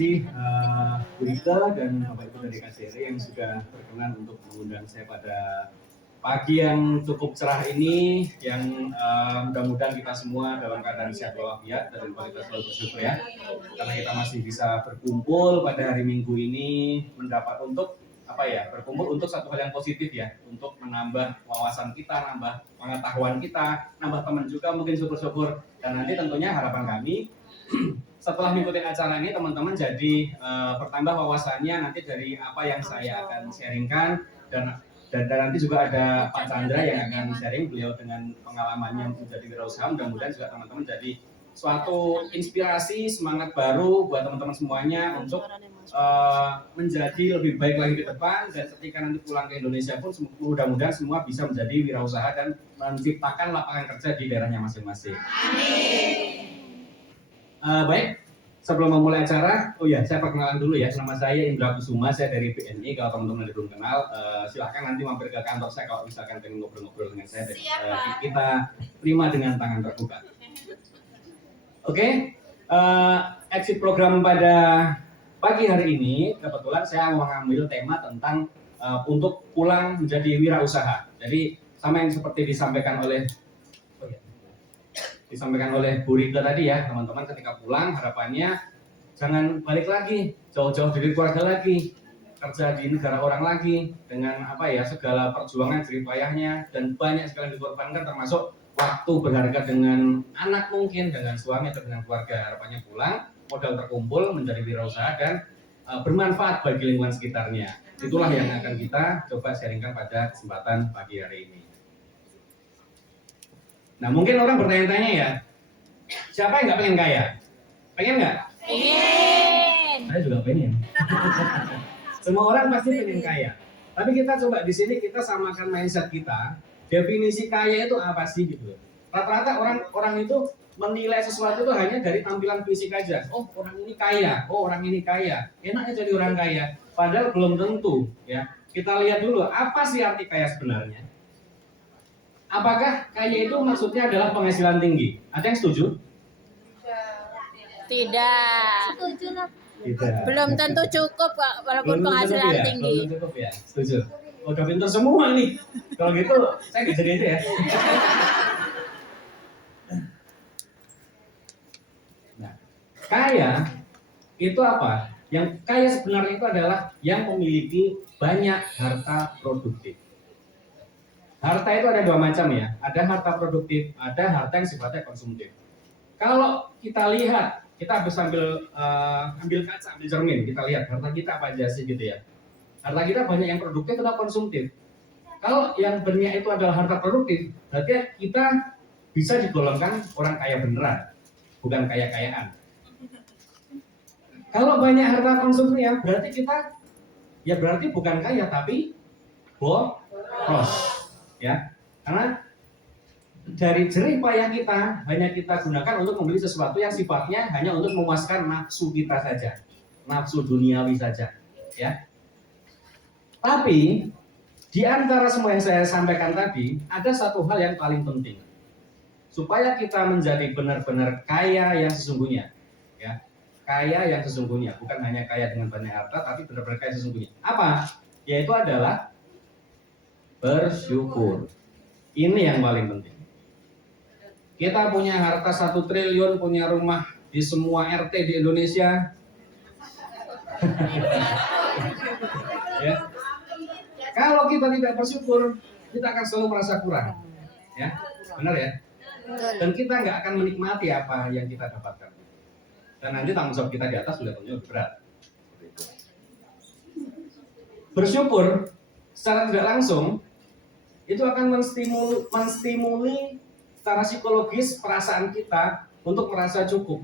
kasih Bu Rita dan Bapak Ibu dari KCR yang sudah berkenan untuk mengundang saya pada pagi yang cukup cerah ini, yang mudah-mudahan kita semua dalam keadaan sehat walafiat dan kita selalu bersyukur ya, karena kita masih bisa berkumpul pada hari Minggu ini, mendapat untuk berkumpul untuk satu hal yang positif ya, untuk menambah wawasan kita, nambah pengetahuan kita, nambah teman juga mungkin syukur-syukur. Dan nanti tentunya harapan kami setelah mengikuti acara ini teman-teman jadi bertambah wawasannya nanti dari apa yang saya akan sharingkan, dan nanti juga ada Pak Chandra yang akan sharing, beliau dengan pengalamannya menjadi wirausaha. Mudah-mudahan juga teman-teman jadi suatu inspirasi, semangat baru buat teman-teman semuanya untuk menjadi lebih baik lagi ke depan, dan ketika nanti pulang ke Indonesia pun mudah-mudahan semua bisa menjadi wirausaha dan menciptakan lapangan kerja di daerahnya masing-masing. Baik, sebelum memulai acara, saya perkenalan dulu ya. Nama saya Indra Kusuma, saya dari BNI. Kalau teman-teman belum kenal, silahkan nanti mampir ke kantor saya kalau misalkan pengen ngobrol-ngobrol dengan saya. Kita terima dengan tangan terbuka. Oke, exit program pada pagi hari ini, kebetulan saya mau mengambil tema tentang untuk pulang menjadi wirausaha. Jadi sama yang seperti disampaikan oleh Bu Rika tadi ya, teman-teman ketika pulang harapannya jangan balik lagi jauh-jauh dari keluarga lagi, kerja di negara orang lagi dengan segala perjuangan jerih payahnya dan banyak sekali yang dikorbankan, termasuk waktu berharga dengan anak mungkin, dengan suami atau dengan keluarga. Harapannya pulang modal terkumpul menjadi wirausaha dan bermanfaat bagi lingkungan sekitarnya. Itulah yang akan kita coba sharingkan pada kesempatan pagi hari ini. Nah, mungkin orang bertanya-tanya ya, siapa yang nggak pengen kaya? Pengen nggak? Pengen. Saya juga pengen. Semua orang pasti pengen kaya. Tapi kita coba di sini kita samakan mindset kita. Definisi kaya itu apa sih gitu? Rata-rata orang itu menilai sesuatu itu hanya dari tampilan fisik aja. Oh, orang ini kaya. Oh, orang ini kaya. Enaknya jadi orang kaya. Padahal belum tentu ya. Kita lihat dulu apa sih arti kaya sebenarnya. Apakah kaya itu maksudnya adalah penghasilan tinggi? Ada yang setuju? Tidak. Setuju lah. Tidak. Belum tentu cukup walaupun penghasilan tinggi. Belum cukup ya, setuju. Udah pintar semua nih. Kalau gitu saya nggak jadi itu ya. Nah, kaya itu apa? Yang kaya sebenarnya itu adalah yang memiliki banyak harta produktif. Harta itu ada dua macam ya, ada harta produktif, ada harta yang sifatnya konsumtif. Kalau kita lihat, kita harus ambil kaca, ambil cermin, kita lihat harta kita apa aja sih gitu ya. Harta kita banyak yang produktif atau konsumtif. Kalau yang banyak itu adalah harta produktif, berarti kita bisa digolongkan orang kaya beneran, bukan kaya-kayaan. Kalau banyak harta konsumtif ya, berarti bukan kaya tapi boros. Ya, karena dari jerih payah kita hanya kita gunakan untuk membeli sesuatu yang sifatnya hanya untuk memuaskan nafsu kita saja, nafsu duniawi saja, ya. Tapi di antara semua yang saya sampaikan tadi ada satu hal yang paling penting supaya kita menjadi benar-benar kaya yang sesungguhnya, ya, kaya yang sesungguhnya, bukan hanya kaya dengan banyak harta, tapi benar-benar kaya sesungguhnya. Apa? Yaitu adalah bersyukur. Ini yang paling penting. Kita punya harta 1 triliun, punya rumah di semua RT di Indonesia. Ya. Kalau kita tidak bersyukur, kita akan selalu merasa kurang. Ya, benar ya? Dan kita nggak akan menikmati apa yang kita dapatkan. Dan nanti tanggung jawab kita di atas sudah tentunya lebih berat. Bersyukur secara tidak langsung itu akan menstimuli secara psikologis perasaan kita untuk merasa cukup.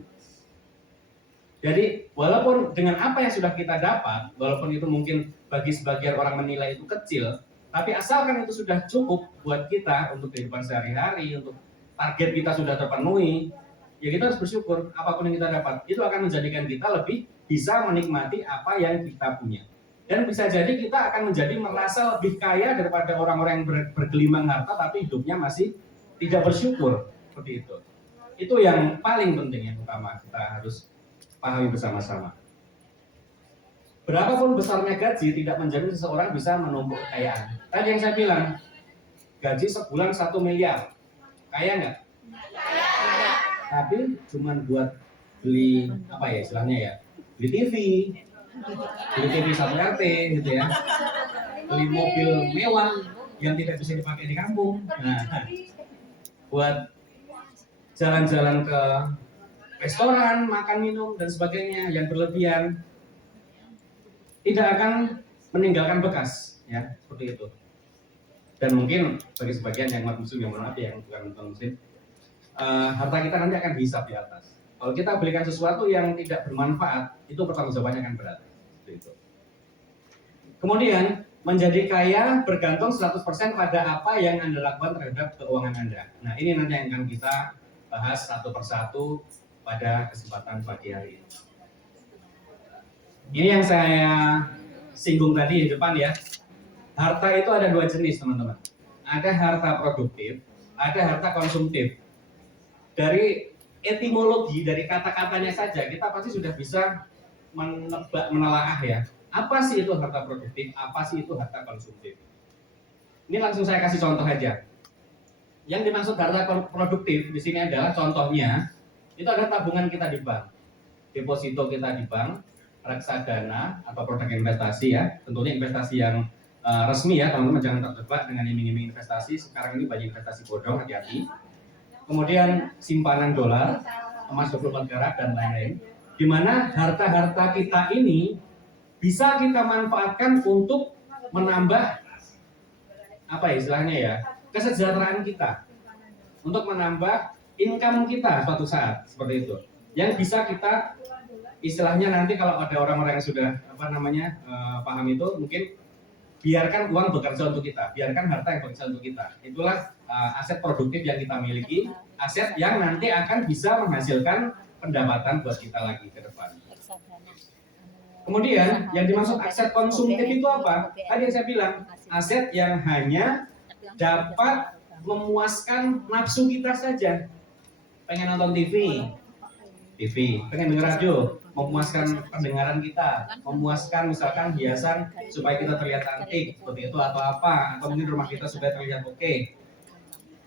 Jadi walaupun dengan apa yang sudah kita dapat, walaupun itu mungkin bagi sebagian orang menilai itu kecil, tapi asalkan itu sudah cukup buat kita untuk kehidupan sehari-hari, untuk target kita sudah terpenuhi, ya kita harus bersyukur apapun yang kita dapat. Itu akan menjadikan kita lebih bisa menikmati apa yang kita punya. Dan bisa jadi kita akan menjadi merasa lebih kaya daripada orang-orang yang bergelimang harta tapi hidupnya masih tidak bersyukur, seperti itu. Itu yang paling penting, yang utama kita harus pahami bersama-sama. berapapun besarnya gaji tidak menjamin seseorang bisa menumpuk kekayaan. Tadi yang saya bilang, gaji sebulan 1 miliar, kaya nggak? Tapi cuma buat beli apa ya istilahnya ya, beli TV 1 RT gitu ya, beli mobil mewah yang tidak bisa dipakai di kampung. Nah, buat jalan-jalan ke restoran, makan minum dan sebagainya yang berlebihan tidak akan meninggalkan bekas, ya seperti itu. Dan mungkin bagi sebagian yang umat muslim yang maaf yang bukan muslim, harta kita nanti akan dihisap di atas. Kalau kita belikan sesuatu yang tidak bermanfaat, itu pertanggungjawabannya akan berat. Seperti itu. Kemudian menjadi kaya bergantung 100% pada apa yang Anda lakukan terhadap keuangan Anda. Nah, ini nanti yang akan kita bahas satu persatu pada kesempatan pagi hari ini. Ini yang saya singgung tadi di depan ya. Harta itu ada 2 jenis, teman-teman. Ada harta produktif, ada harta konsumtif. Dari etimologi, dari kata-katanya saja, kita pasti sudah bisa menelaah ya. Apa sih itu harta produktif, apa sih itu harta konsumtif. Ini langsung saya kasih contoh aja. Yang dimaksud harta produktif di sini adalah contohnya, itu ada tabungan kita di bank, deposito kita di bank, reksadana atau produk investasi ya, tentunya investasi yang resmi ya, teman-teman jangan terjebak dengan iming-iming investasi. Sekarang ini banyak investasi bodong, hati-hati. Kemudian simpanan dolar, emas 24 karat dan lain-lain, di mana harta-harta kita ini bisa kita manfaatkan untuk menambah apa ya istilahnya ya, kesejahteraan kita, untuk menambah income kita suatu saat seperti itu. Yang bisa kita istilahnya nanti kalau ada orang-orang yang sudah paham itu, mungkin biarkan uang bekerja untuk kita, biarkan harta yang bekerja untuk kita. Itulah aset produktif yang kita miliki, aset yang nanti akan bisa menghasilkan pendapatan buat kita lagi ke depan. Kemudian yang dimaksud aset konsumtif itu apa? Tadi yang saya bilang, aset yang hanya dapat memuaskan nafsu kita saja. Pengen nonton TV, pengen denger radio, memuaskan pendengaran kita, memuaskan misalkan hiasan supaya kita terlihat cantik seperti itu atau apa, atau mungkin rumah kita supaya terlihat oke.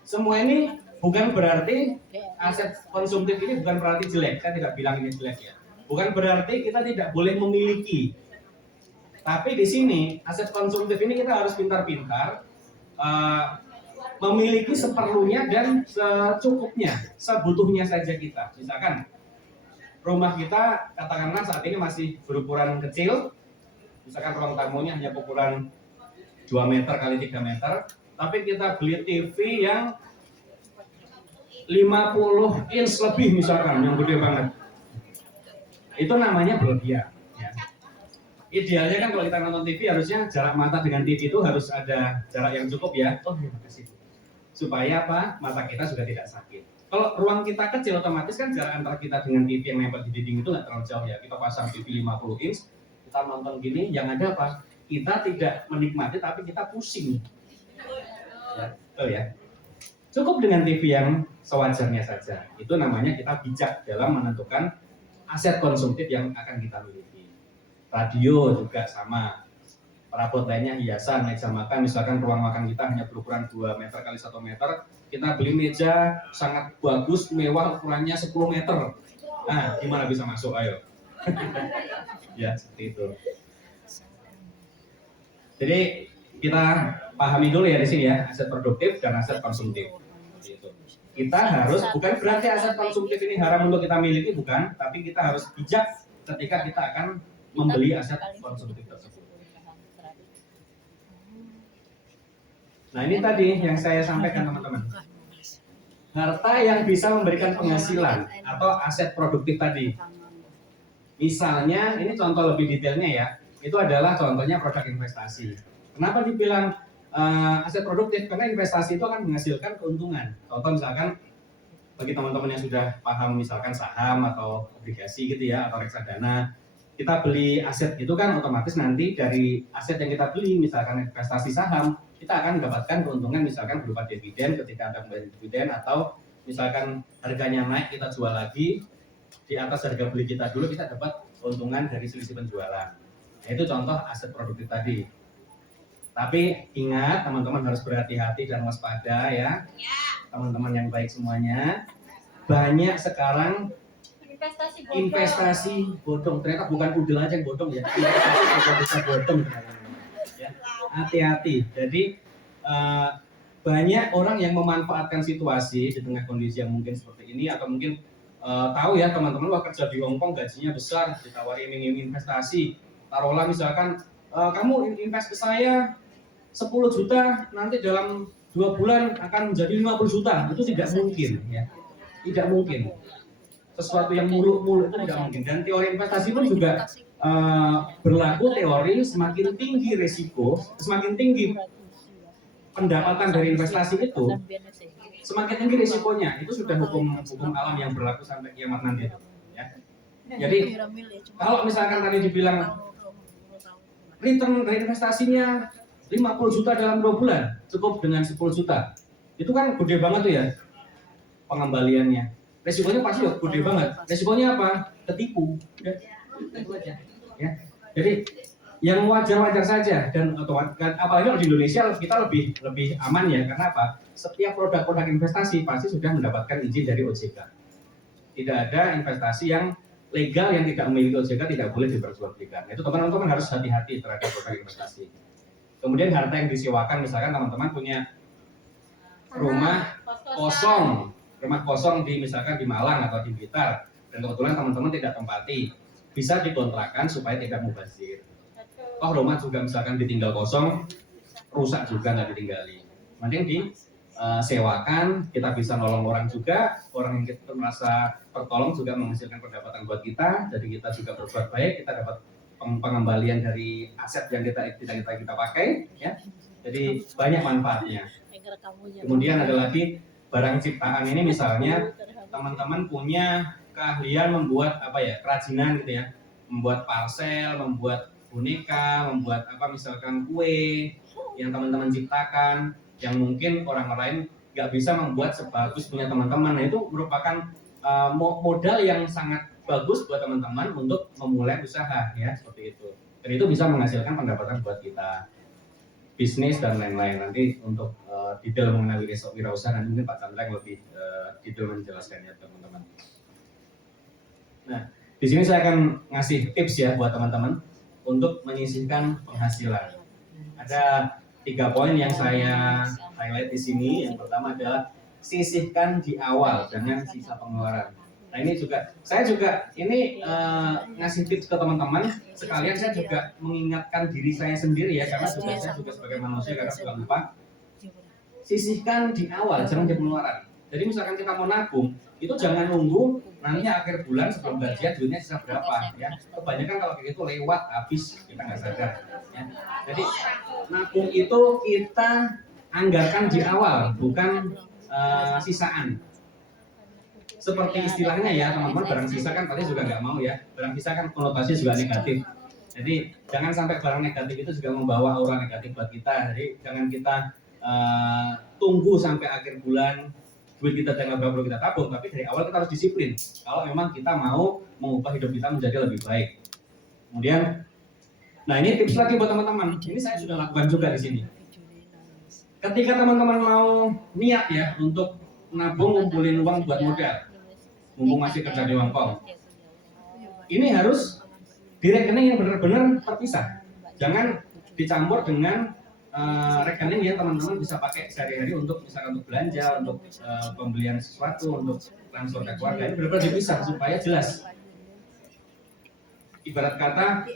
Semua ini bukan berarti aset konsumtif ini bukan berarti jelek. Saya tidak bilang ini jelek ya. Bukan berarti kita tidak boleh memiliki. Tapi di sini aset konsumtif ini kita harus pintar-pintar memiliki seperlunya dan secukupnya, sebutuhnya saja kita. Misalkan rumah kita katakanlah saat ini masih berukuran kecil, misalkan ruang tamunya hanya ukuran 2 meter kali 3 meter, tapi kita beli TV yang 50 inch lebih misalkan, yang gede banget. Itu namanya berlebihan. Ya. Idealnya kan kalau kita nonton TV harusnya jarak mata dengan TV itu harus ada jarak yang cukup ya. Oh terima kasih. Supaya apa? Mata kita juga tidak sakit. Kalau ruang kita kecil otomatis kan jarak antara kita dengan TV yang nempel di dinding itu nggak terlalu jauh ya. Kita pasang TV 50 inch, kita nonton gini, yang ada apa? Kita tidak menikmati tapi kita pusing. Ya, betul ya. Cukup dengan TV yang sewajarnya saja. Itu namanya kita bijak dalam menentukan aset konsumtif yang akan kita miliki. Radio juga sama. Perabot lainnya hiasan, meja makan, misalkan ruang makan kita hanya berukuran 2 meter kali 1 meter, kita beli meja sangat bagus, mewah, ukurannya 10 meter. Nah, gimana bisa masuk? Ayo. Ya, seperti itu. Jadi kita pahami dulu ya di sini ya, aset produktif dan aset konsumtif. Gitu. Kita harus, bukan berarti aset konsumtif ini haram untuk kita miliki, bukan, tapi kita harus bijak ketika kita akan membeli aset konsumtif tersebut. Nah ini tadi yang saya sampaikan teman-teman. Harta yang bisa memberikan penghasilan atau aset produktif tadi. Misalnya, ini contoh lebih detailnya ya, itu adalah contohnya produk investasi. Kenapa dibilang aset produktif? Karena investasi itu akan menghasilkan keuntungan. Contoh misalkan, bagi teman-teman yang sudah paham misalkan saham atau obligasi gitu ya, atau reksadana, kita beli aset itu kan otomatis nanti dari aset yang kita beli, misalkan investasi saham, kita akan mendapatkan keuntungan misalkan berupa dividen ketika Anda membayar dividen, atau misalkan harganya naik kita jual lagi di atas harga beli kita dulu, kita dapat keuntungan dari selisih penjualan. Itu contoh aset produktif tadi. Tapi ingat teman-teman harus berhati-hati dan waspada ya. Teman-teman yang baik semuanya. Banyak sekarang investasi bodong. Ternyata bukan udel aja yang bodong ya. Investasi bisa bodong. Ya. Hati-hati. Jadi banyak orang yang memanfaatkan situasi di tengah kondisi yang mungkin seperti ini, atau mungkin tahu ya teman-teman, wah kerja di Hongkong gajinya besar, ditawari iming-iming investasi. Taruhlah misalkan kamu invest ke saya 10 juta, nanti dalam 2 bulan akan menjadi 50 juta. Itu tidak mungkin ya. Tidak mungkin. Sesuatu yang muluk-muluk itu tidak mungkin. Dan teori investasi pun juga berlaku teori semakin tinggi resiko, semakin tinggi pendapatan dari investasi itu, semakin tinggi risikonya. Itu sudah hukum alam yang berlaku sampai kiamat nanti. Ya. Jadi kalau misalkan tadi dibilang return dari investasinya 50 juta dalam 2 bulan, cukup dengan 10 juta. Itu kan gede banget tuh ya pengembaliannya. Risikonya pasti gede banget. Risikonya apa? Ketipu. Ya. Itu aja. Ya. Jadi yang wajar-wajar saja, dan apalagi di Indonesia kita lebih aman ya, karena apa? Setiap produk-produk investasi pasti sudah mendapatkan izin dari OJK. Tidak ada investasi yang legal yang tidak memiliki OJK tidak boleh diperjualbelikan. Itu teman-teman harus hati-hati terhadap produk investasi. Kemudian harta yang disewakan, misalkan teman-teman punya rumah kosong di misalkan di Malang atau di Blitar, dan kebetulan teman-teman tidak tempati, bisa dikontrakkan supaya tidak mubazir. Toh rumah juga misalkan ditinggal kosong, rusak juga nggak ditinggali. Mending disewakan, kita bisa nolong orang juga, orang yang kita merasa tertolong juga menghasilkan pendapatan buat kita, jadi kita juga berbuat baik, kita dapat pengembalian dari aset yang kita pakai, ya. Jadi banyak manfaatnya. Kemudian ada lagi barang ciptaan ini, misalnya teman-teman punya keahlian membuat kerajinan gitu ya, membuat parcel, membuat boneka, membuat misalkan kue yang teman-teman ciptakan, yang mungkin orang lain nggak bisa membuat sebagus punya teman-teman. Nah, itu merupakan modal yang sangat bagus buat teman-teman untuk memulai usaha ya, seperti itu. Dan itu bisa menghasilkan pendapatan buat kita, bisnis dan lain-lain. Nanti untuk detail mengenai wirausaha nanti mungkin Pak Chandra yang lebih detail menjelaskannya teman-teman. Nah, di sini saya akan ngasih tips ya buat teman-teman untuk menyisihkan penghasilan. Ada 3 poin yang saya highlight di sini. Yang pertama adalah sisihkan di awal, jangan sisa pengeluaran. Nah, ini juga saya ngasih tips ke teman-teman. Sekalian saya juga mengingatkan diri saya sendiri ya, karena saya juga sebagai manusia kadang suka lupa. Sisihkan di awal, jangan di pengeluaran. Jadi misalkan kita mau nabung, itu jangan nunggu nanti akhir bulan sebelum gajian duitnya sisa berapa ya. Kebanyakan kalau kayak gitu lewat habis, kita nggak sadar ya. Jadi nabung itu kita anggarkan di awal, bukan sisaan. Seperti istilahnya ya teman-teman, barang sisa kan tadi juga nggak mau ya. Barang sisa kan konotasinya juga negatif. Jadi jangan sampai barang negatif itu juga membawa aura negatif buat kita. Jadi jangan kita tunggu sampai akhir bulan duit kita tinggal berapa kita tabung, tapi dari awal kita harus disiplin kalau memang kita mau mengubah hidup kita menjadi lebih baik. Kemudian, nah ini tips lagi buat teman-teman. Ini saya sudah lakukan juga di sini. Ketika teman-teman mau niat ya untuk nabung, ngumpulin uang buat modal, mumpung masih kerja di Hongkong, ini harus di rekening yang benar-benar terpisah. Jangan dicampur dengan rekening yang teman-teman bisa pakai sehari-hari untuk misalkan untuk belanja, untuk pembelian sesuatu, untuk transfer ke keluarga. Ini benar-benar dipisah supaya jelas. Ibarat kata,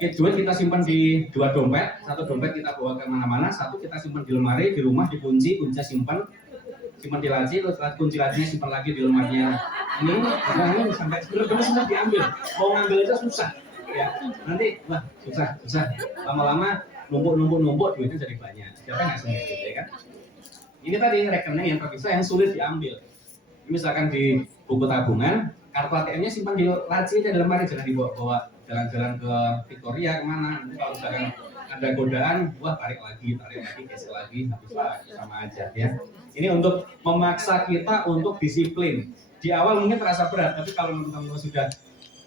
duit kita simpan di 2 dompet, 1 dompet kita bawa ke mana-mana, 1 kita simpan di lemari, di rumah dikunci, kuncinya simpan di laci, terus kunci lacinya simpan lagi di lemarinya. Ini sampai benar-benar semua diambil. Mau ngambil aja susah. Ya, nanti wah susah. Lama-lama numpuk duitnya jadi banyak. Siapa yang nggak sengaja gitu ya kan? Ini tadi rekening yang terpisah yang sulit diambil. Ini misalkan di buku tabungan, kartu ATM-nya simpan di laci aja di lemari, jangan dibawa jalan-jalan ke Victoria kemana. Nanti kalau misalkan ada godaan, wah tarik lagi, gesek lagi, habis lagi, sama aja ya. Ini untuk memaksa kita untuk disiplin. Di awal mungkin terasa berat, tapi kalau teman-teman sudah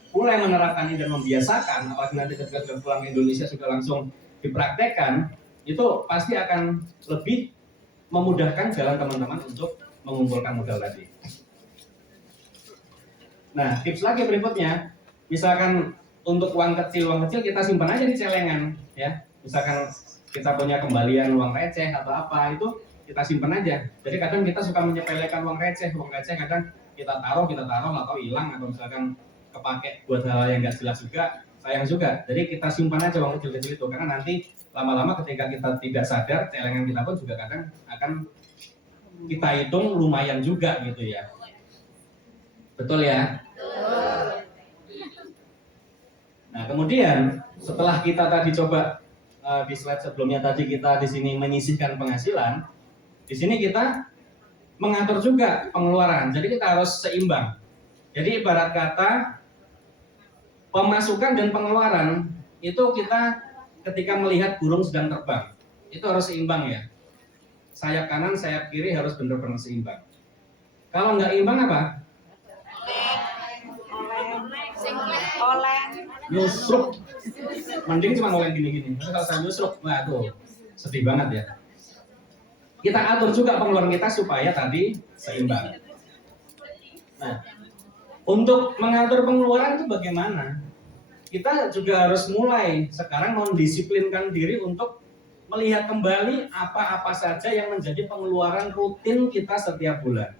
mulai menerapkan ini dan membiasakan, apalagi nanti ketika sudah pulang ke Indonesia sudah langsung dipraktekkan, itu pasti akan lebih memudahkan jalan teman-teman untuk mengumpulkan modal tadi. Nah, tips lagi berikutnya, misalkan untuk uang kecil kita simpan aja di celengan, ya. Misalkan kita punya kembalian uang receh atau apa, itu kita simpan aja. Jadi kadang kita suka menyepelekan uang receh kadang kita taruh atau hilang, atau misalkan kepake buat hal yang nggak jelas juga, sayang juga. Jadi kita simpan aja uang kecil-kecil itu, karena nanti lama-lama ketika kita tidak sadar, celengan kita pun juga kadang akan kita hitung lumayan juga gitu ya. Betul ya? Nah, kemudian setelah kita tadi coba di slide sebelumnya tadi kita di sini menyisihkan penghasilan, di sini kita mengatur juga pengeluaran. Jadi kita harus seimbang. Jadi ibarat kata pemasukan dan pengeluaran itu kita ketika melihat burung sedang terbang, itu harus seimbang ya. Sayap kanan, sayap kiri harus benar-benar seimbang. Kalau nggak imbang apa? Nyusruk. Mending cuma oleng gini-gini. Tapi kalau saya nyusruk, wah tuh sedih banget ya. Kita atur juga pengeluaran kita supaya tadi seimbang. Nah, untuk mengatur pengeluaran itu bagaimana? Kita juga harus mulai sekarang mendisiplinkan diri untuk melihat kembali apa-apa saja yang menjadi pengeluaran rutin kita setiap bulan.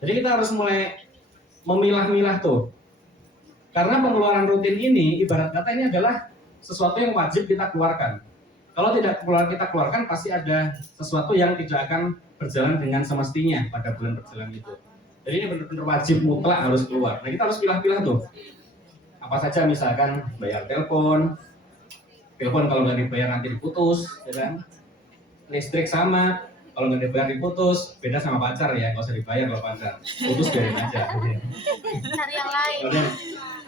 Jadi kita harus mulai memilah-milah tuh. Karena pengeluaran rutin ini, ibarat kata ini adalah sesuatu yang wajib kita keluarkan. Kalau tidak kita keluarkan, pasti ada sesuatu yang tidak akan berjalan dengan semestinya pada bulan berjalan itu. Jadi ini benar-benar wajib mutlak harus keluar. Nah, kita harus pilah-pilah tuh. Apa saja, misalkan bayar telepon kalau nggak dibayar nanti diputus, ya kan? Listrik sama, kalau nggak dibayar diputus, beda sama pacar ya, nggak usah dibayar kalau pacar, putus biarin aja. Cari yang lain.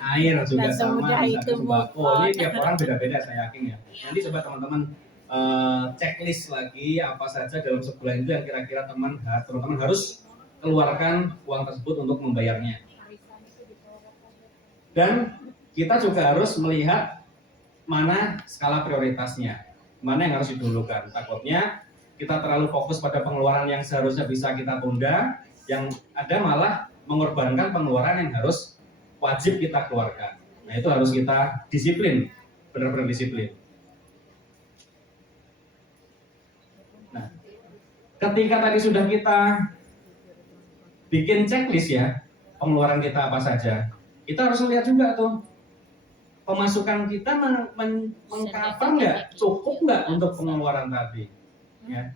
Air juga sama, itu sembako, ini tiap orang beda-beda saya yakin ya. Nanti coba teman-teman checklist lagi apa saja dalam sebulan itu yang kira-kira teman-teman harus keluarkan uang tersebut untuk membayarnya. Dan kita juga harus melihat mana skala prioritasnya, mana yang harus didulukan. Takutnya kita terlalu fokus pada pengeluaran yang seharusnya bisa kita tunda, yang ada malah mengorbankan pengeluaran yang harus wajib kita keluarkan. Nah, itu harus kita disiplin, benar-benar disiplin. Nah, ketika tadi sudah kita bikin checklist ya, pengeluaran kita apa saja, kita harus lihat juga tuh pemasukan kita mengcover nggak, cukup nggak untuk pengeluaran tadi. Ya.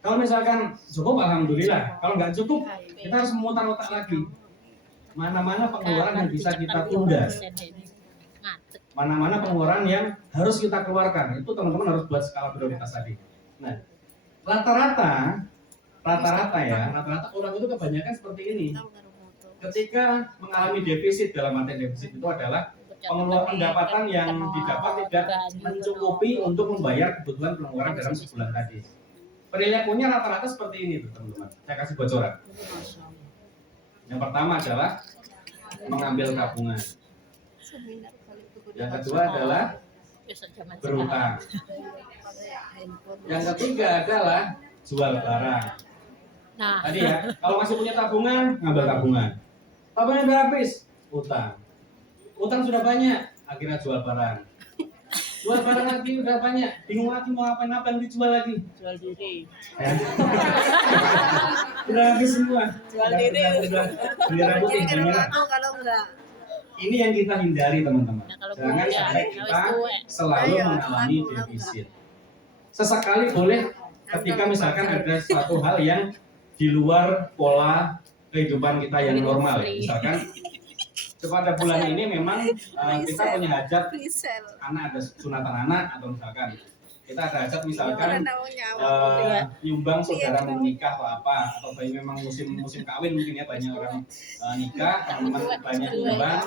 Kalau misalkan cukup, alhamdulillah. Kalau nggak cukup, kita harus memutar otak lagi. Mana-mana pengeluaran yang bisa kita tunda, mana-mana pengeluaran yang harus kita keluarkan. Itu teman-teman harus buat skala prioritas tadi. Nah, rata-rata orang itu kebanyakan seperti ini. Ketika mengalami defisit, dalam arti defisit itu adalah pendapatan yang didapat tidak mencukupi untuk membayar kebutuhan pengeluaran dalam sebulan tadi. Perilakunya rata-rata seperti ini tuh teman-teman. Saya kasih bocoran. Yang pertama adalah mengambil tabungan. Yang kedua adalah berutang. Yang ketiga adalah jual barang. Nah, tadi ya, kalau masih punya tabungan, ngambil tabungan. Tabungan udah habis, utang. Utang sudah banyak, akhirnya jual barang. Jual barang lagi udah banyak, bingung lagi mau apa yang dijual lagi. jual diri. Ya. Udah habis semua. Jual diri. Udah bendera putih, bendera. Kalau enggak. Ini yang kita hindari teman-teman. Nah, kalau Jangan punya, sampai kita selalu Ayo, mengalami defisit. Sesekali boleh ketika misalkan ada suatu hal yang di luar pola kehidupan kita yang normal. Misalkan pada bulan ini memang kita punya hajat anak, ada sunatan anak, atau misalkan kita ada hajat misalkan nyumbang saudara mau menikah atau apa, atau memang musim kawin mungkin ya, banyak orang nikah, teman-teman banyak nyumbang.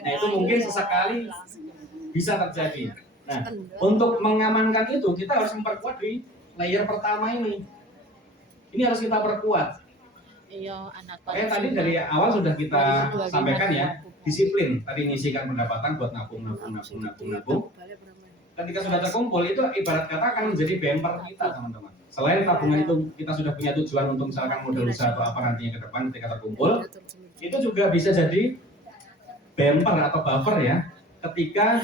Nah, itu mungkin sesekali bisa terjadi. Nah, untuk mengamankan itu kita harus memperkuat di layer pertama ini. Ini harus kita perkuat. Iya, anak Makanya tadi dari awal sudah kita sampaikan ya, disiplin. Tadi nyisikan pendapatan buat nabung. Ketika sudah terkumpul itu ibarat kata akan menjadi bumper kita teman-teman. Selain tabungan itu kita sudah punya tujuan untuk misalkan modal usaha atau apa nantinya ke depan ketika terkumpul, itu juga bisa jadi bumper atau buffer ya ketika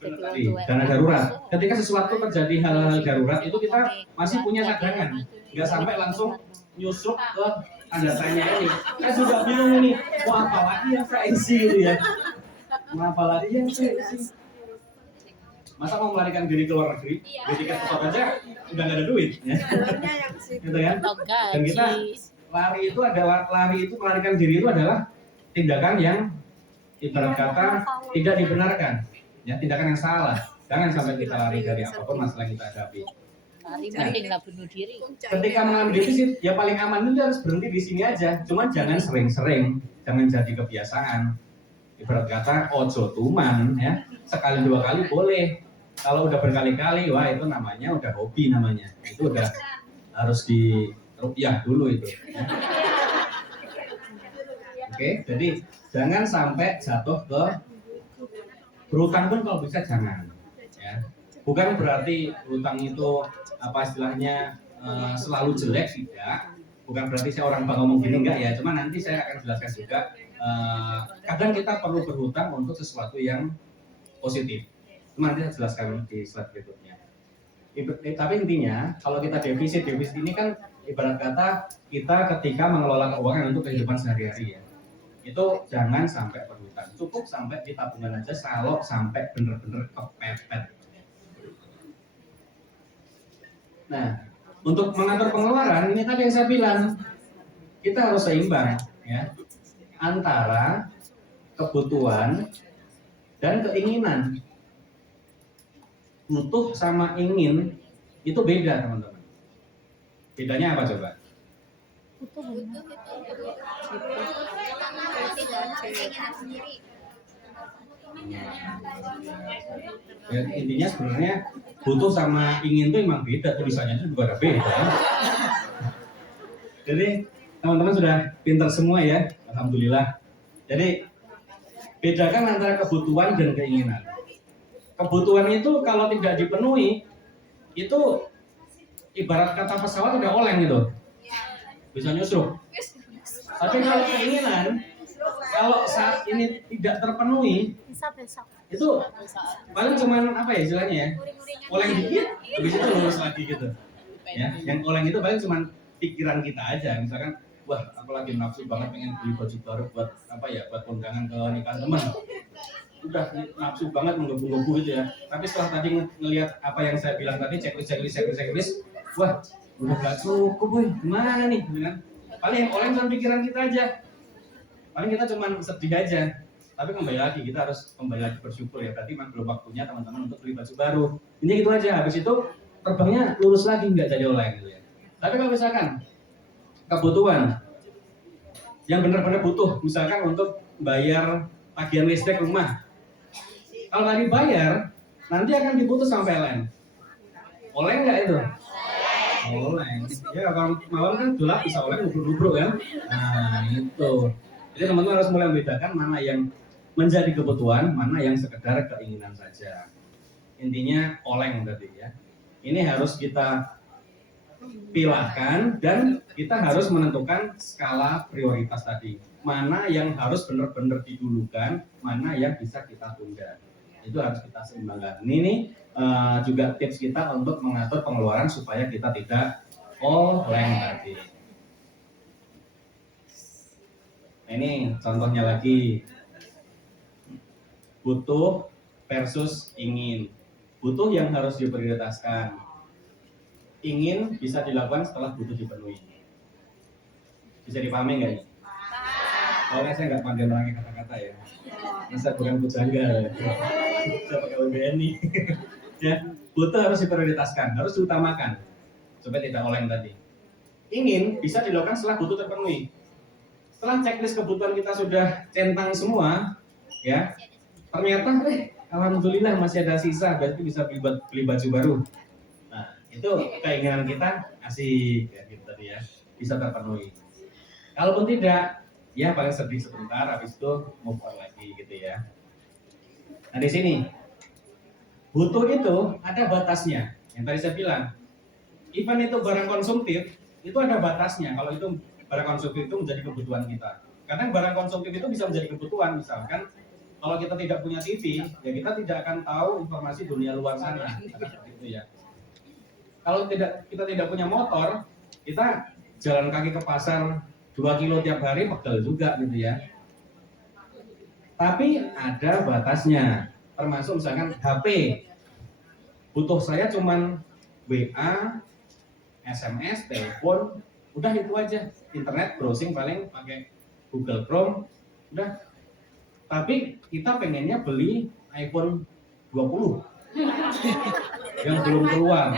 tadi dana darurat. Ketika sesuatu terjadi hal-hal darurat itu kita masih punya cadangan, nggak sampai langsung nyusruk ke tanda tanya ini. Saya juga bingung ini, mau apa lagi yang saya isi gitu ya? Mau apa lagi yang saya isi? Masa mau melarikan diri ke luar negeri, beli tiket pesawat aja udah nggak ada duit, ya? Gitu kan? Dan kita lari itu melarikan diri itu adalah tindakan yang ibarat kata tidak dibenarkan, ya tindakan yang salah. Jangan sampai kita lari dari apapun masalah yang kita hadapi. Lari mending nggak bunuh diri. Ketika mengalami defisit, ya paling aman itu harus berhenti di sini aja. Cuman jangan sering-sering, jangan jadi kebiasaan. Ibarat kata ojo tuman, ya sekali dua kali boleh. Kalau udah berkali-kali, wah itu namanya udah hobi namanya. Itu udah harus di rupiah dulu itu. Ya. Oke, jadi jangan sampai jatuh ke berutang pun kalau bisa jangan. Ya. Bukan berarti berutang itu apa istilahnya selalu jelek tidak. Bukan berarti saya orang bang ngomong gini enggak ya. Cuma nanti saya akan jelaskan juga. Kadang kita perlu berhutang untuk sesuatu yang positif. Nanti saya jelaskan di slide berikutnya. Tapi intinya kalau kita defisit ini kan ibarat kata kita ketika mengelola keuangan untuk kehidupan sehari-hari ya. Itu jangan sampai berhutang. Cukup sampai di tabungan aja kalau sampai bener-bener kepepet. Nah, untuk mengatur pengeluaran ini tadi yang saya bilang kita harus seimbang ya antara kebutuhan dan keinginan. Butuh sama ingin itu beda teman-teman. Bedanya apa coba? Ya, intinya sebenarnya butuh sama ingin itu memang beda, tulisannya itu juga ada beda. Jadi teman-teman sudah pintar semua ya, alhamdulillah. Jadi bedakan antara kebutuhan dan keinginan. Kebutuhan itu kalau tidak dipenuhi itu ibarat kata pesawat udah oleng gitu, bisa nyusruk. Tapi kalau keinginan, kalau saat ini tidak terpenuhi, itu paling cuman apa ya istilahnya ya, oleng dikit, habis itu lurus lagi gitu. Ya, yang oleng itu paling cuman pikiran kita aja, misalkan, wah aku lagi nafsu banget pengen beli baju baru buat apa ya, buat kondangan ke nikahan teman. Udah nafsu banget menggebu-gebu gitu ya. Tapi setelah tadi ngelihat apa yang saya bilang tadi, checklist, wah udah gak cukup boy, gimana nih? Kan? Paling yang oleng cuma pikiran kita aja. Paling kita cuma sedih aja. Tapi kembali lagi kita harus kembali lagi bersyukur ya. Berarti memang belum waktunya teman-teman untuk beli baju baru. Ini gitu aja. Habis itu terbangnya lurus lagi, nggak jadi oleng gitu ya. Tapi kalau misalkan kebutuhan yang benar-benar butuh, misalkan untuk bayar tagihan listrik rumah. Kalau nggak dibayar, nanti akan diputus sama PLN. Oleng nggak itu? Oleng. Ya kalau malam kan gelap bisa oleng lubruk kan? Nah itu. Jadi teman-teman harus mulai membedakan mana yang menjadi kebutuhan, mana yang sekedar keinginan saja. Intinya oleng tadi ya. Ini harus kita pilahkan dan kita harus menentukan skala prioritas tadi. Mana yang harus benar-benar didulukan, mana yang bisa kita tunda. Itu harus kita seimbangkan. Ini juga tips kita untuk mengatur pengeluaran supaya kita tidak oleng tadi. Nah, ini contohnya lagi. Butuh versus ingin. Butuh yang harus diprioritaskan. Ingin bisa dilakukan setelah butuh dipenuhi. Bisa dipahami nggak ini? Soalnya saya nggak pandai merangkai kata-kata ya. Saya bukan pujangga. Saya pakai UBNI. Ya, butuh harus diprioritaskan, harus diutamakan supaya tidak oleng tadi. Ingin bisa dilakukan setelah butuh terpenuhi. Setelah checklist kebutuhan kita sudah centang semua, ya, ternyata alhamdulillah masih ada sisa, berarti bisa beli baju baru. Nah, itu keinginan kita asik, ya, gitu tadi ya, bisa terpenuhi. Kalaupun tidak, ya paling sedih sebentar, habis itu move on lagi gitu ya. Nah di sini butuh itu ada batasnya. Yang tadi saya bilang, even itu barang konsumtif itu ada batasnya. Kalau itu barang konsumtif itu menjadi kebutuhan kita. Kadang barang konsumtif itu bisa menjadi kebutuhan. Misalkan kalau kita tidak punya TV, ya kita tidak akan tahu informasi dunia luar sana. Gitu ya. Kalau kita tidak punya motor, kita jalan kaki ke pasar 2 kilo tiap hari pegel juga gitu ya. Tapi ada batasnya. Termasuk misalkan HP. Butuh saya cuman WA, SMS, telepon, udah itu aja. Internet browsing paling pakai Google Chrome, udah. Tapi kita pengennya beli iPhone 20 yang belum keluar.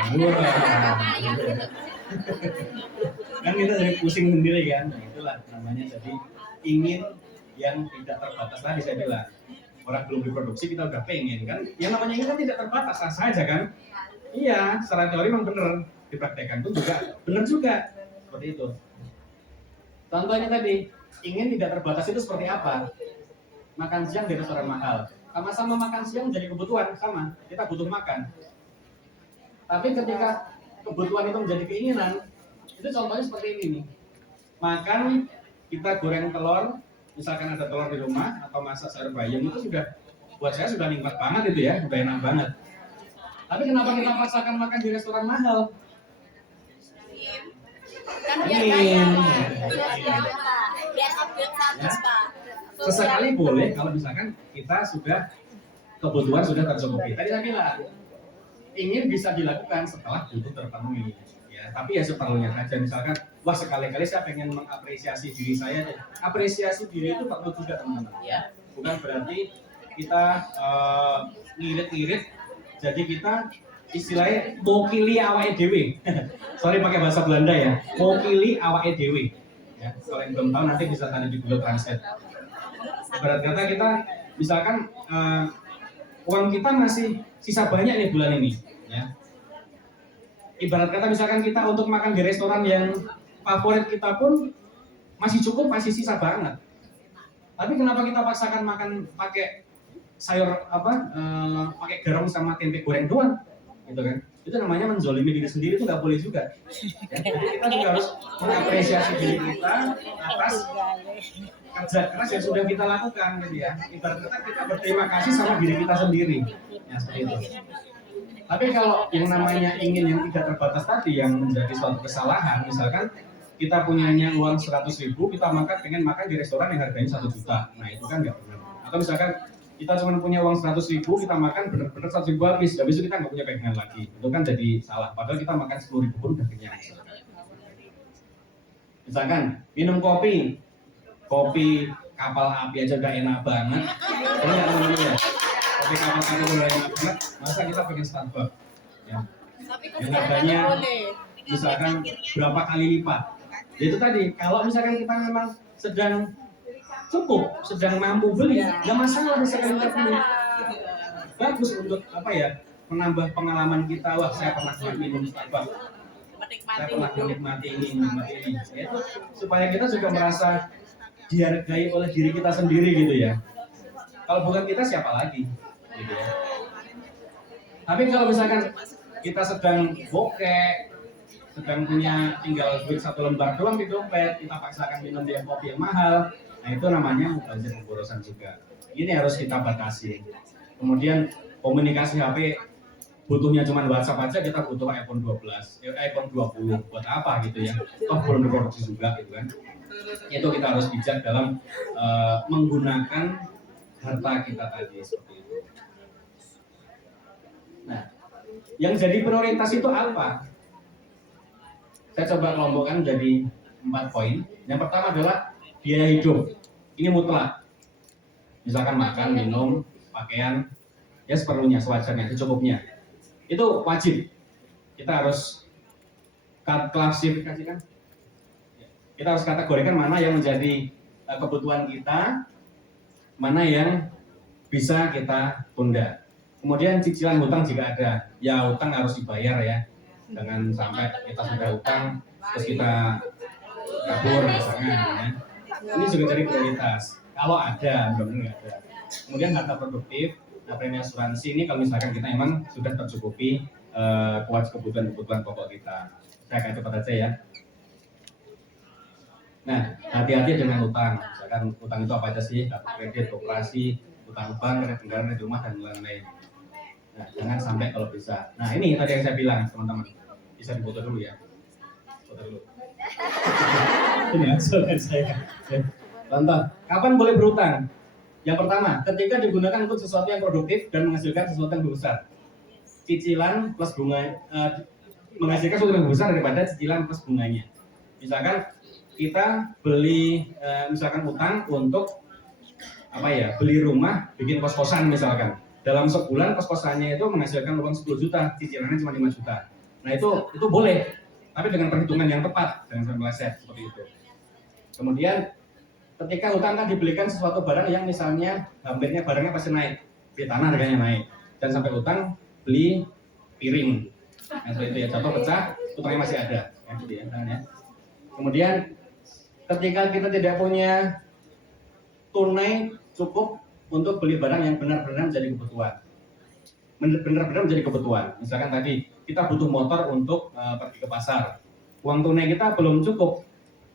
Kan kita jadi pusing sendiri kan. Nah, itulah namanya jadi ingin yang tidak terbatas tadi saya bilang. Orang belum diproduksi kita udah pengen kan. Yang namanya ini kan tidak terbatas, sah saja kan. Iya, secara teori memang benar, dipraktekkan itu juga benar juga seperti itu. Contohnya tadi, ingin tidak terbatas itu seperti apa? Makan siang di restoran mahal. Sama-sama makan siang jadi kebutuhan, sama. Kita butuh makan. Tapi ketika kebutuhan itu menjadi keinginan, itu contohnya seperti ini nih. Makan, kita goreng telur, misalkan ada telur di rumah atau masak sayur bayam itu sudah buat saya sudah nikmat banget itu ya, sudah enak banget. Tapi kenapa kita paksakan makan di restoran mahal? Kan biar kaya Pak. Biar update status Pak. Sesekali boleh kalau misalkan kita sudah kebutuhan sudah tercukupi. Tadi saya bilang ingin bisa dilakukan setelah butuh terpenuhi. Ya, tapi ya seperlunya saja. Misalkan, wah sekali-kali saya pengen mengapresiasi diri saya. Apresiasi diri itu perlu juga teman-teman. Ya, bukan berarti kita ngirit-ngirit. Jadi kita istilahnya mokili awake dewe. Sorry pakai bahasa Belanda ya. Mokili awake dewe. Ya, kalau yang belum tahu nanti bisa tanya di Google Translate. Ibarat kata kita misalkan uang kita masih sisa banyak nih bulan ini, ya. Ibarat kata misalkan kita untuk makan di restoran yang favorit kita pun masih cukup, masih sisa banget. Tapi kenapa kita paksakan makan pakai sayur pakai garam sama tempe goreng doang, gitu kan? Itu namanya menzolimi diri sendiri, itu nggak boleh juga. Ya, jadi kita juga harus mengapresiasi diri kita atas kerja keras yang sudah kita lakukan, gitu ya. Ibarat kata kita berterima kasih sama diri kita sendiri, ya seperti itu. Tapi kalau yang namanya ingin yang tidak terbatas tadi yang menjadi suatu kesalahan, misalkan kita punyanya uang 100.000, kita pengen makan di restoran yang harganya 1 juta, nah itu kan nggak benar. Atau misalkan kita cuma punya uang 100.000, kita makan benar-benar 100.000 habis, habis itu kita nggak punya pegangan lagi, itu kan jadi salah. Padahal kita makan 10.000 pun udah kenyang. Misalkan minum kopi kapal api aja udah enak banget, ini nggak minum ya. Kopi kapal api udah enak banget, masa kita pengen Starbucks? Ya. Yang harganya misalkan berapa kali lipat. Itu tadi, kalau misalkan kita memang sedang cukup, sedang mampu beli, nggak masalah misalkan kita beli. Bagus untuk menambah pengalaman kita. Wah, saya pernah minum Starbucks, saya pernah menikmati ini. Itu supaya kita juga merasa dihargai oleh diri kita sendiri gitu ya. Kalau bukan kita siapa lagi, gitu ya. Tapi kalau misalkan kita sedang bokeh, sedang punya tinggal duit 1 lembar doang di dompet, kita paksakan minum di kopi yang mahal, nah itu namanya mubazir pemborosan juga. Ini harus kita batasi. Kemudian komunikasi HP butuhnya cuma WhatsApp aja, kita butuh iPhone 20 buat apa gitu ya? Toh belum diproduksi juga gitu kan? Itu kita harus bijak dalam menggunakan harta kita tadi seperti itu. Nah, yang jadi prioritas itu apa? Saya coba kelompokkan jadi 4 poin. Yang pertama adalah biaya hidup. Ini mutlak. Misalkan makan, minum, pakaian, ya seperlunya, sewajarnya, secukupnya. Itu wajib. Kita harus klasifikasikan. Kita harus kategorikan mana yang menjadi kebutuhan kita, mana yang bisa kita tunda. Kemudian cicilan hutang jika ada, ya hutang harus dibayar ya. Jangan sampai kita sudah hutang terus kita kabur misalnya. Ya. Ini juga jadi prioritas. Kalau ada, benar-benar ada. Kemudian harta produktif, nah premi asuransi ini kalau misalkan kita memang sudah tercukupi kebutuhan pokok kita. Saya akan cepat aja ya. Nah, hati-hati dengan utang. Misalkan utang itu apa aja sih? Kartu kredit, koperasi, utang bank, kredit kendaraan, kredit rumah, dan lain-lain. Nah, jangan sampai kalau bisa. Nah, ini tadi yang saya bilang, teman-teman. Bisa difoto dulu ya. Foto dulu. Ini hasilnya saya. Contoh, kapan boleh berutang? Yang pertama, ketika digunakan untuk sesuatu yang produktif dan menghasilkan sesuatu yang lebih besar. Cicilan plus bunga, menghasilkan sesuatu yang lebih besar daripada cicilan plus bunganya. Misalkan kita beli misalkan utang untuk apa ya, beli rumah, bikin kos-kosan misalkan. Dalam sebulan kos-kosannya itu menghasilkan uang 10 juta, cicilannya cuma 5 juta. Nah itu boleh, tapi dengan perhitungan yang tepat, jangan sampai meleset seperti itu. Kemudian ketika utang kan dibelikan sesuatu barang yang misalnya hampirnya barangnya pasti naik, di tanah harganya naik, dan sampai utang beli piring, nah, seperti itu ya, jatuh pecah, utangnya masih ada, ya, gitu ya, ya. Kemudian ketika kita tidak punya tunai cukup untuk beli barang yang benar-benar menjadi kebutuhan. Benar-benar menjadi kebutuhan. Misalkan tadi kita butuh motor untuk pergi ke pasar. Uang tunai kita belum cukup.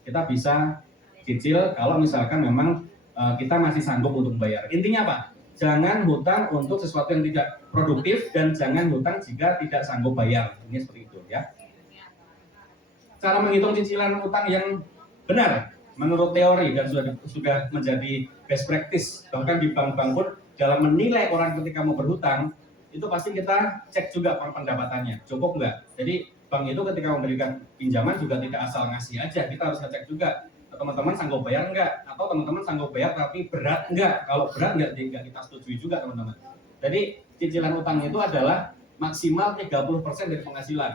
Kita bisa cicil kalau misalkan memang kita masih sanggup untuk membayar. Intinya apa? Jangan hutang untuk sesuatu yang tidak produktif dan jangan hutang jika tidak sanggup bayar. Ini seperti itu ya. Cara menghitung cicilan utang yang benar menurut teori dan sudah menjadi best practice, bahkan di bank-bank pun dalam menilai orang ketika mau berhutang itu pasti kita cek juga pendapatannya cukup nggak. Jadi bank itu ketika memberikan pinjaman juga tidak asal ngasih aja, kita harus ngecek juga teman-teman sanggup bayar nggak, atau teman-teman sanggup bayar tapi berat nggak. Kalau berat nggak kita setujui juga teman-teman. Jadi cicilan utang itu adalah maksimal 30% dari penghasilan.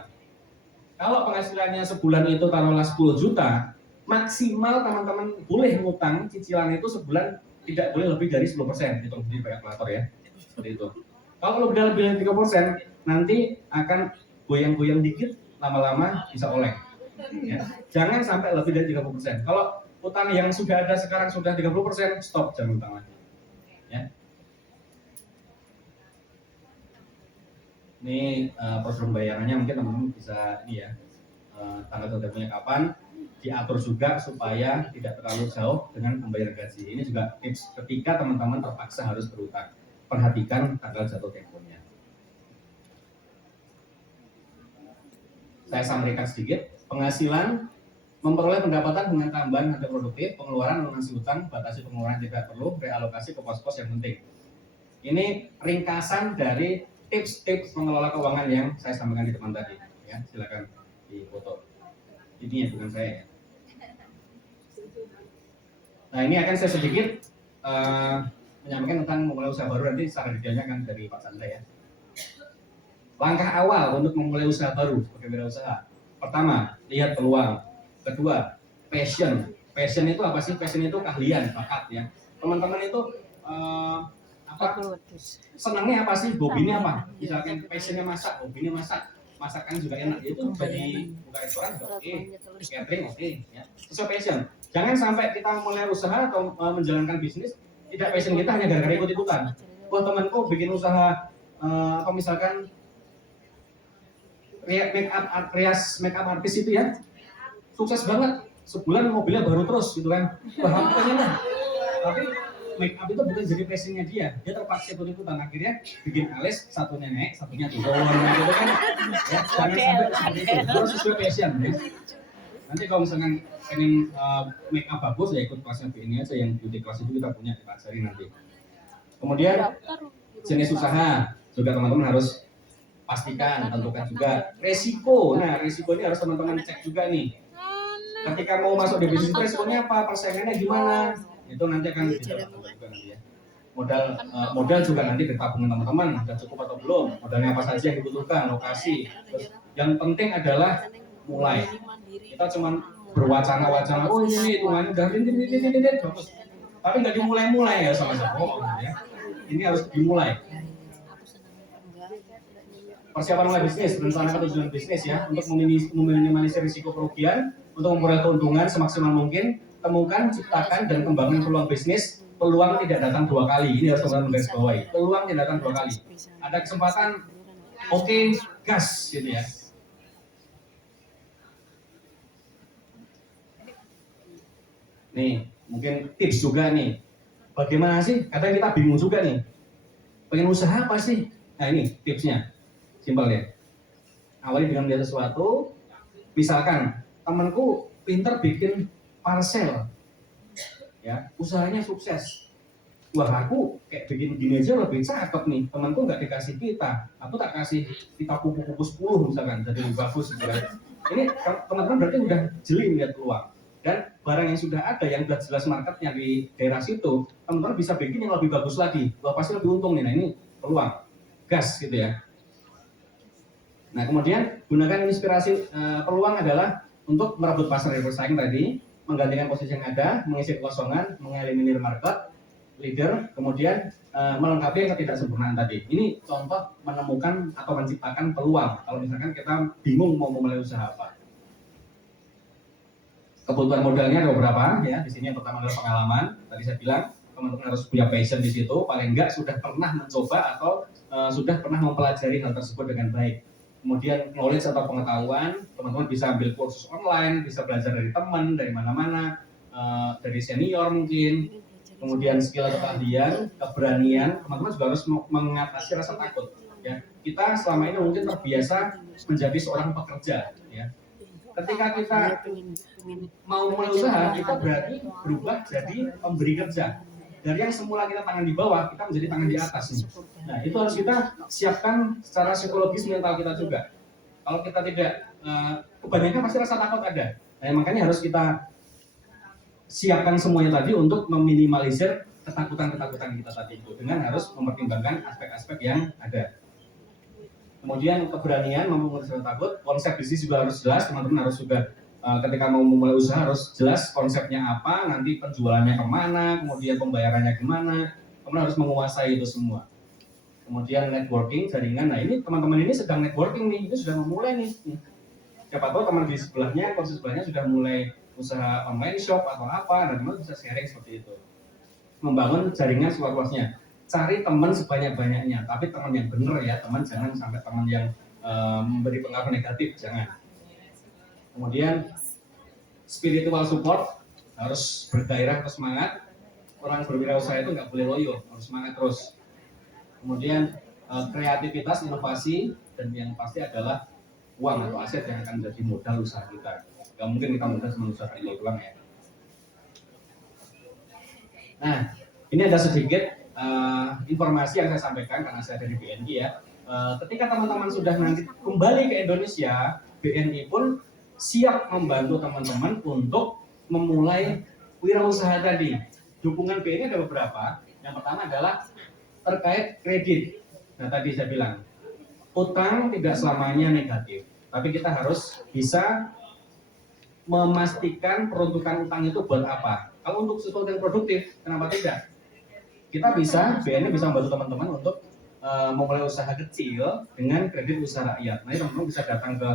Kalau penghasilannya sebulan itu taruhlah 10 juta, maksimal teman-teman boleh ngutang cicilan itu sebulan tidak boleh lebih dari 10%, itu di kalkulator ya. Seperti itu. Kalau lebih dari 3%, nanti akan goyang-goyang dikit, lama-lama bisa oleng. Ya. Jangan sampai lebih dari 30%. Kalau utang yang sudah ada sekarang sudah 30%, stop, jangan utang lagi. Ya. Ini program bayarannya mungkin teman-teman bisa ini ya, tanggal jatuhnya kapan, diatur juga supaya tidak terlalu jauh dengan pembayaran gaji. Ini juga tips ketika teman-teman terpaksa harus berutang. Perhatikan tanggal jatuh temponya. Saya sampaikan sedikit, penghasilan, memperoleh pendapatan dengan tambahan harga produktif, pengeluaran lunasi utang, batasi pengeluaran tidak perlu, realokasi ke pos-pos yang penting. Ini ringkasan dari tips-tips mengelola keuangan yang saya sampaikan di depan tadi. Ya, silakan difoto. Ini ya, bukan saya ya. Nah ini akan saya sedikit menyampaikan tentang memulai usaha baru, nanti secara detailnya kan dari Pak Chandra ya. Langkah awal untuk memulai usaha baru sebagai wirausaha. Pertama, lihat peluang. Kedua, passion. Passion itu apa sih? Passion itu keahlian, bakat ya. Teman-teman itu senangnya apa sih? Hobinya apa? Misalkan passionnya masak, hobinya masak. Masakan juga enak, itu jadi buka restoran juga oke, catering oke, ya. Sesuai passion. Jangan sampai kita mulai usaha atau menjalankan bisnis tidak passion kita hanya gara-gara ikut-ikutan. Wah temanku bikin usaha atau misalkan make up artis itu ya, sukses banget, sebulan mobilnya baru terus gitu kan. Wah aku pengen lah, tapi make up itu bukan jadi passionnya dia terpaksa ikut-ikutan, akhirnya bikin alis satunya naik, satunya turun, gitu kan. Ya, jangan sampai seperti itu, harus sesuai passion. Ya. Nanti kalau misalkan pengen make up bagus ya ikut kelasnya ini aja, yang beauty kelas itu kita punya, kita cari nanti. Kemudian jenis usaha juga teman-teman harus pastikan, tentukan juga resiko. Nah resiko ini harus teman-teman cek juga nih. Ketika mau masuk di bisnis resikonya apa, persaingannya gimana? Itu nanti akan kita juga nanti ya. Modal juga nanti ditabungin teman-teman, sudah cukup atau belum, modalnya apa saja yang dibutuhkan, lokasi. Terus yang penting adalah mulai. Kita cuma berwacana-wacana, oh ini hitungannya udah bagus, tapi nggak dimulai-mulai ya sama-sama ya. Ini harus dimulai. Persiapan mulai bisnis, rencanakan tujuan bisnis ya, untuk meminimalisir risiko kerugian, untuk memperoleh keuntungan semaksimal mungkin, temukan, ciptakan, dan kembangkan peluang bisnis. Peluang tidak datang 2 kali. Ini harus teman-teman garis bawahi. Peluang tidak datang 2 kali. Ada kesempatan, oke, gas gitu ya. Nih, mungkin tips juga nih. Bagaimana sih? Kadang kita bingung juga nih. Pengen usaha apa sih? Nah ini tipsnya. Simpel ya. Awali dengan melihat sesuatu. Misalkan temanku pinter bikin parcel, ya usahanya sukses. Wah aku kayak bikin gini aja lebih cakep nih. Temanku nggak dikasih kita, aku tak kasih kita kupu-kupu 10 misalkan, jadi lebih bagus gitu kan. Ini teman-teman berarti udah jeli lihat peluang. Dan barang yang sudah ada, yang sudah jelas marketnya di daerah situ, teman-teman bisa bikin yang lebih bagus lagi. Wah pasti lebih untung nih. Nah ini peluang, gas gitu ya. Nah kemudian gunakan inspirasi peluang adalah untuk merebut pasar dari bersaing tadi, menggantikan posisi yang ada, mengisi kekosongan, mengeliminir market leader, kemudian melengkapi yang ketidaksempurnaan tadi. Ini contoh menemukan atau menciptakan peluang. Kalau misalkan kita bingung mau memulai usaha apa. Kebutuhan modalnya ada beberapa ya. Di sini yang pertama adalah pengalaman. Tadi saya bilang teman-teman harus punya passion di situ. Paling enggak sudah pernah mencoba atau sudah pernah mempelajari hal tersebut dengan baik. Kemudian knowledge atau pengetahuan, teman-teman bisa ambil kursus online, bisa belajar dari teman, dari mana-mana, dari senior mungkin. Kemudian skill atau keahlian, keberanian, teman-teman juga harus mengatasi rasa takut. Ya, kita selama ini mungkin terbiasa menjadi seorang pekerja. Ya, ketika kita mau mulai usaha, kita berarti berubah jadi pemberi kerja. Dari yang semula kita tangan di bawah, kita menjadi tangan di atas nih. Nah, itu harus kita siapkan secara psikologis mental kita juga. Kalau kita tidak, kebanyakan pasti rasa takut ada. Nah, makanya harus kita siapkan semuanya tadi untuk meminimalisir ketakutan-ketakutan kita tadi itu dengan harus mempertimbangkan aspek-aspek yang ada. Kemudian keberanian memenuhi rasa takut, konsep bisnis juga harus jelas, teman-teman harus juga ketika mau memulai usaha harus jelas konsepnya apa, nanti penjualannya kemana, kemudian pembayarannya gimana, teman harus menguasai itu semua. Kemudian networking, jaringan, nah ini teman-teman ini sedang networking nih, itu sudah memulai nih. Siapa tahu teman di sebelahnya, kursi sebelahnya sudah mulai usaha online shop atau apa, dan teman bisa sharing seperti itu. Membangun jaringan seluas-luasnya. Cari teman sebanyak-banyaknya, tapi teman yang benar ya, teman jangan sampai teman yang memberi pengaruh negatif, jangan. Kemudian spiritual support, harus bergairah atau semangat. Orang berwirausaha itu nggak boleh loyo, harus semangat terus. Kemudian kreativitas, inovasi, dan yang pasti adalah uang atau aset yang akan menjadi modal usaha kita. Gak mungkin kita modal sama usaha ini uang ya. Nah, ini ada sedikit informasi yang saya sampaikan karena saya dari BNI ya. Ketika teman-teman sudah nanti kembali ke Indonesia, BNI pun siap membantu teman-teman untuk memulai wirausaha tadi. Dukungan BNI ada beberapa. Yang pertama adalah terkait kredit. Nah, tadi saya bilang, utang tidak selamanya negatif, tapi kita harus bisa memastikan peruntukan utang itu buat apa. Kalau untuk sesuatu yang produktif, kenapa tidak? Kita bisa, BNI bisa membantu teman-teman untuk memulai usaha kecil dengan kredit usaha rakyat. Nah, teman-teman bisa datang ke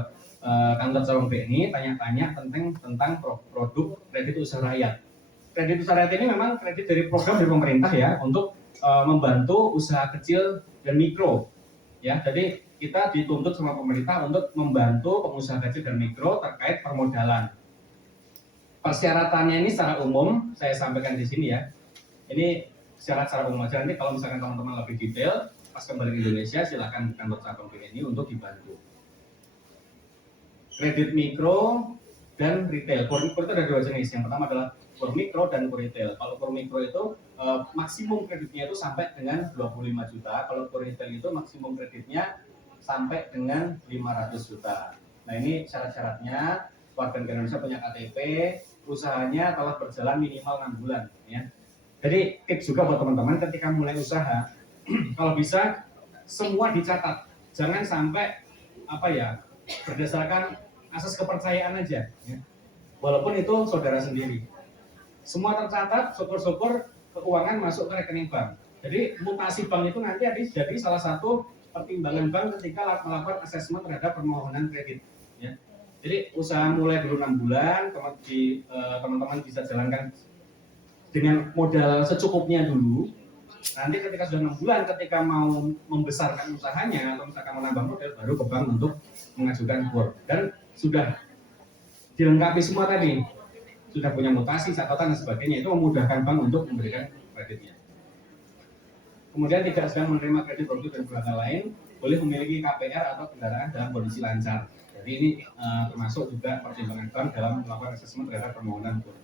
kantor cabang BNI, tanya-tanya tentang produk kredit usaha rakyat. Kredit usaha rakyat ini memang kredit dari program dari pemerintah ya, untuk membantu usaha kecil dan mikro. Ya, jadi kita dituntut sama pemerintah untuk membantu pengusaha kecil dan mikro terkait permodalan. Persyaratannya ini secara umum saya sampaikan di sini ya. Ini syarat secara umum aja. Nanti kalau misalkan teman-teman lebih detail pas kembali ke Indonesia silahkan ke kantor cabang BNI untuk dibantu. Kredit mikro dan retail. Core mikro itu ada dua jenis. Yang pertama adalah core mikro dan core retail. Kalau core mikro itu maksimum kreditnya itu sampai dengan 25 juta. Kalau core retail itu maksimum kreditnya sampai dengan 500 juta. Nah, ini syarat-syaratnya. Warga negara Indonesia punya KTP, usahanya telah berjalan minimal 6 bulan ya. Jadi tips juga buat teman-teman ketika mulai usaha, kalau bisa semua dicatat. Jangan sampai berdasarkan asas kepercayaan aja ya. Walaupun itu saudara sendiri. Semua tercatat, syukur-syukur keuangan masuk ke rekening bank. Jadi mutasi bank itu nanti jadi salah satu pertimbangan bank ketika melakukan asesmen terhadap permohonan kredit ya. Jadi usaha mulai dulu 6 bulan, teman-teman bisa jalankan dengan modal secukupnya dulu. Nanti ketika sudah 6 bulan, ketika mau membesarkan usahanya atau misalkan menambah modal, baru ke bank untuk mengajukan BOR. Dan sudah dilengkapi semua tadi, sudah punya mutasi, catatan dan sebagainya, itu memudahkan bank untuk memberikan kreditnya. Kemudian tidak sedang menerima kredit produk dan produk lain, boleh memiliki KPR atau kendaraan dalam kondisi lancar. Jadi ini termasuk juga pertimbangan bank dalam melakukan asesmen terhadap permohonan BOR.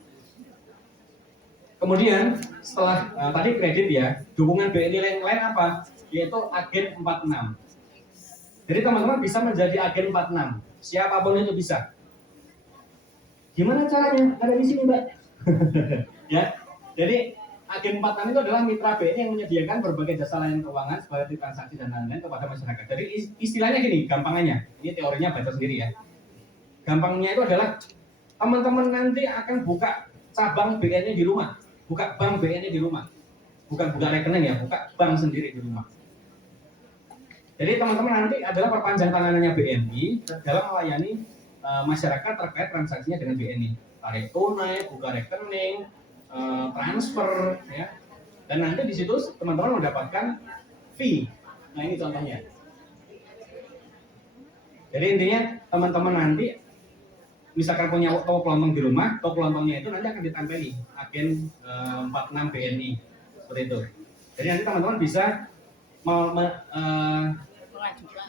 Kemudian setelah tadi kredit ya, dukungan BNI lain apa? Yaitu agen 46. Jadi teman-teman bisa menjadi agen 46. Siapapun itu bisa. Gimana caranya? Ada di sini, Mbak. Ya. Jadi agen 46 itu adalah mitra BNI yang menyediakan berbagai jasa layanan keuangan sebagai transaksi dan lain-lain kepada masyarakat. Jadi istilahnya gini, gampangannya. Ini teorinya baca sendiri ya. Gampangnya itu adalah teman-teman nanti akan buka cabang BNI di rumah. Buka bank BNI di rumah, bukan buka rekening ya, buka bank sendiri di rumah. Jadi teman-teman nanti adalah perpanjang tanganannya BNI dalam melayani masyarakat terkait transaksinya dengan BNI, tarik tunai, buka rekening, transfer, ya. Dan nanti di situ teman-teman mendapatkan fee. Nah ini contohnya. Jadi intinya teman-teman nanti misalkan punya toko kelontong di rumah, toko kelontongnya itu nanti akan ditempeli agen 46 BNI seperti itu. Jadi nanti teman-teman bisa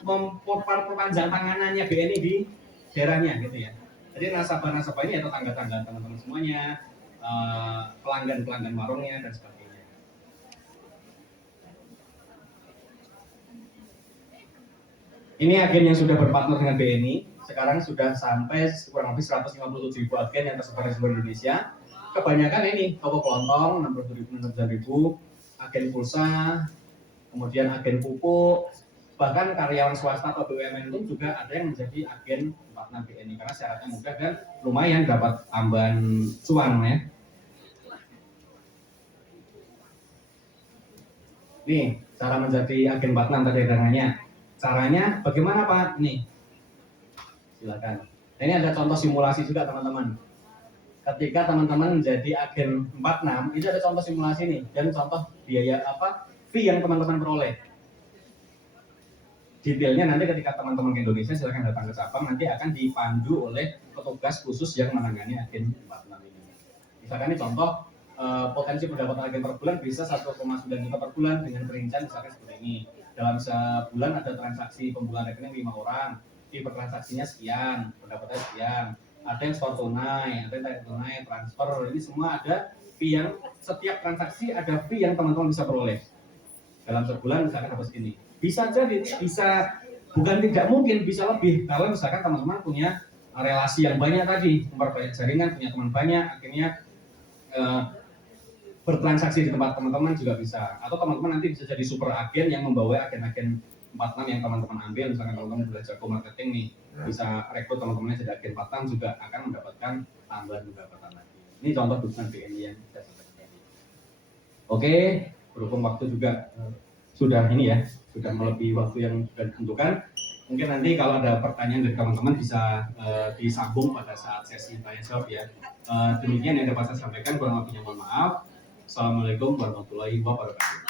memperpanjang tanganannya BNI di daerahnya gitu ya. Jadi nasabah-nasabah ini atau tangga-tangga teman-teman semuanya, pelanggan-pelanggan warungnya dan sebagainya. Ini agen yang sudah berpartner dengan BNI. Sekarang sudah sampai kurang lebih 157.000 agen yang tersebar di seluruh Indonesia. Kebanyakan ini toko kelontong 60.000, agen pulsa, kemudian agen pupuk, bahkan karyawan swasta atau BUMN itu juga ada yang menjadi agen 46 BNI karena syaratnya mudah dan lumayan dapat tambahan cuan ya. Nih, cara menjadi agen 46 tadi dagangannya. Caranya bagaimana Pak? Nih, silakan. Nah, ini ada contoh simulasi juga teman-teman. Ketika teman-teman menjadi agen 46, itu ada contoh simulasi nih dan contoh biaya apa fee yang teman-teman peroleh. Detailnya nanti ketika teman-teman ke Indonesia silakan datang ke cabang, nanti akan dipandu oleh petugas khusus yang menangani agen 46 ini. Misalkan ini contoh potensi pendapatan agen per bulan bisa 1,9 juta per bulan dengan perincian misalkan seperti ini. Dalam sebulan ada transaksi pembukaan rekening 5 orang. Fee per transaksinya sekian, pendapatnya sekian. Ada yang store tunai, ada yang tarik tunai, transfer, ini semua ada fee yang setiap transaksi ada fee yang teman-teman bisa peroleh. Dalam sebulan misalkan dapat segini. Bisa jadi, bisa bukan tidak mungkin, bisa lebih. Kalau misalkan teman-teman punya relasi yang banyak tadi, memperbanyak jaringan, punya teman banyak, akhirnya bertransaksi di tempat teman-teman juga bisa. Atau teman-teman nanti bisa jadi super agen yang membawa agen-agen 46 yang teman-teman ambil, misalkan teman-teman belajar marketing nih, bisa rekrut teman-temannya jadi agen 46 juga akan mendapatkan tambahan pendapatan lagi. Ini contoh dukungan BNI yang kita sampaikan. Oke, berhubung waktu juga sudah ini ya, sudah melebihi waktu yang sudah ditentukan. Mungkin nanti kalau ada pertanyaan dari teman-teman bisa disambung pada saat sesi tanya jawab ya. Demikian yang dapat saya sampaikan, kurang lebihnya mohon maaf. Assalamualaikum warahmatullahi wabarakatuh.